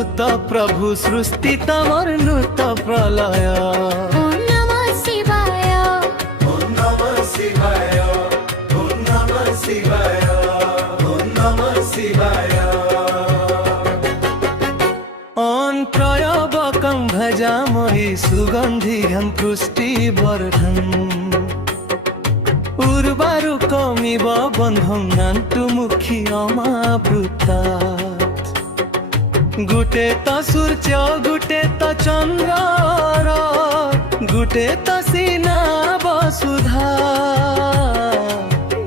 নূত প্রভু সৃষ্টি তমর নূত প্রলয়। ওম নমঃ শিবায় ওম নমঃ শিবায় ওম নমঃ শিবায় ওম নমঃ শিবায়। ত্রয়বকং ভজামহি সুগন্ধিঘ্ন পুষ্টিবর্ধন। উর্বারুকমিব বন্ধং নান্তুমুখী অমাবৃতাৎ। গুটে তো সূর্য গুটে তো চন্দ্রর গুটে তো সিনা বসুধা।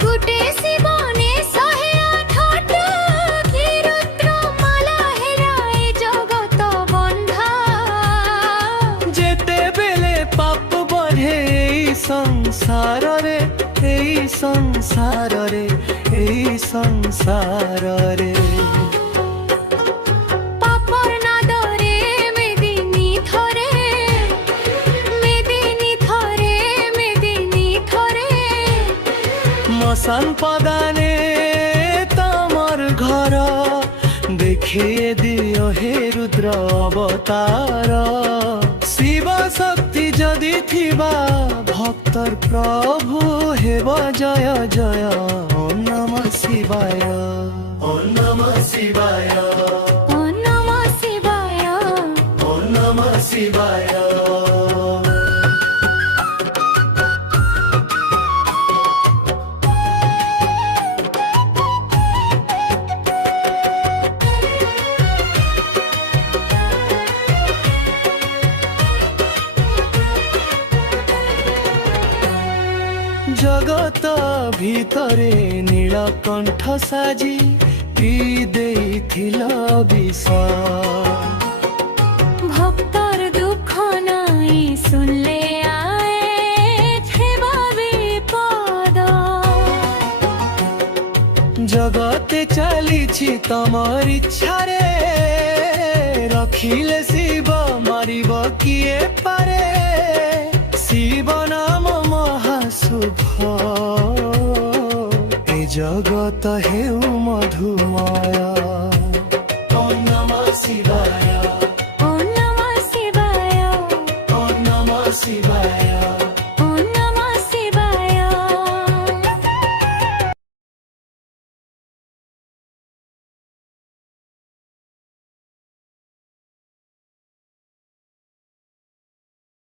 গুটে শিবনে 108টা কি রুদ্র মালা হেরায় জগত বন্ধা। যেতেবেলে পাপ বঢ়ে এই সংসাରରେ এই সংসাରରେ এই সংসাରରେ। পাপর নাদরে মেদিনী ধরে মেদিনী ধরে মেদিনী ধরে। মশান পদানে তমর ঘর দেখিয়ে দিও হে রুদ্র অবতার। শিব শক্তি যদি থিবা ভক্তর প্রভু হেব জয় জয়। ওম নমঃ শিবায় ওম নমঃ শিবায় ওম নমঃ শিবায় ওম নমঃ শিবায়। জগত ভিতরে নীলকণ্ঠ সাজি কি ଦେଇଥିଲ ବିଷ। ভক্তর দুঃখ নাই শুনলে আয়ে ছেবা বিপদ। জগতে চালিছি তমর ইচ্ছারে রখিলে শিব মারিব কিয়ে পারে। শিব নাম মহাশুভ এ জগত হেউ মধুময়। ওম নমঃ শিবায়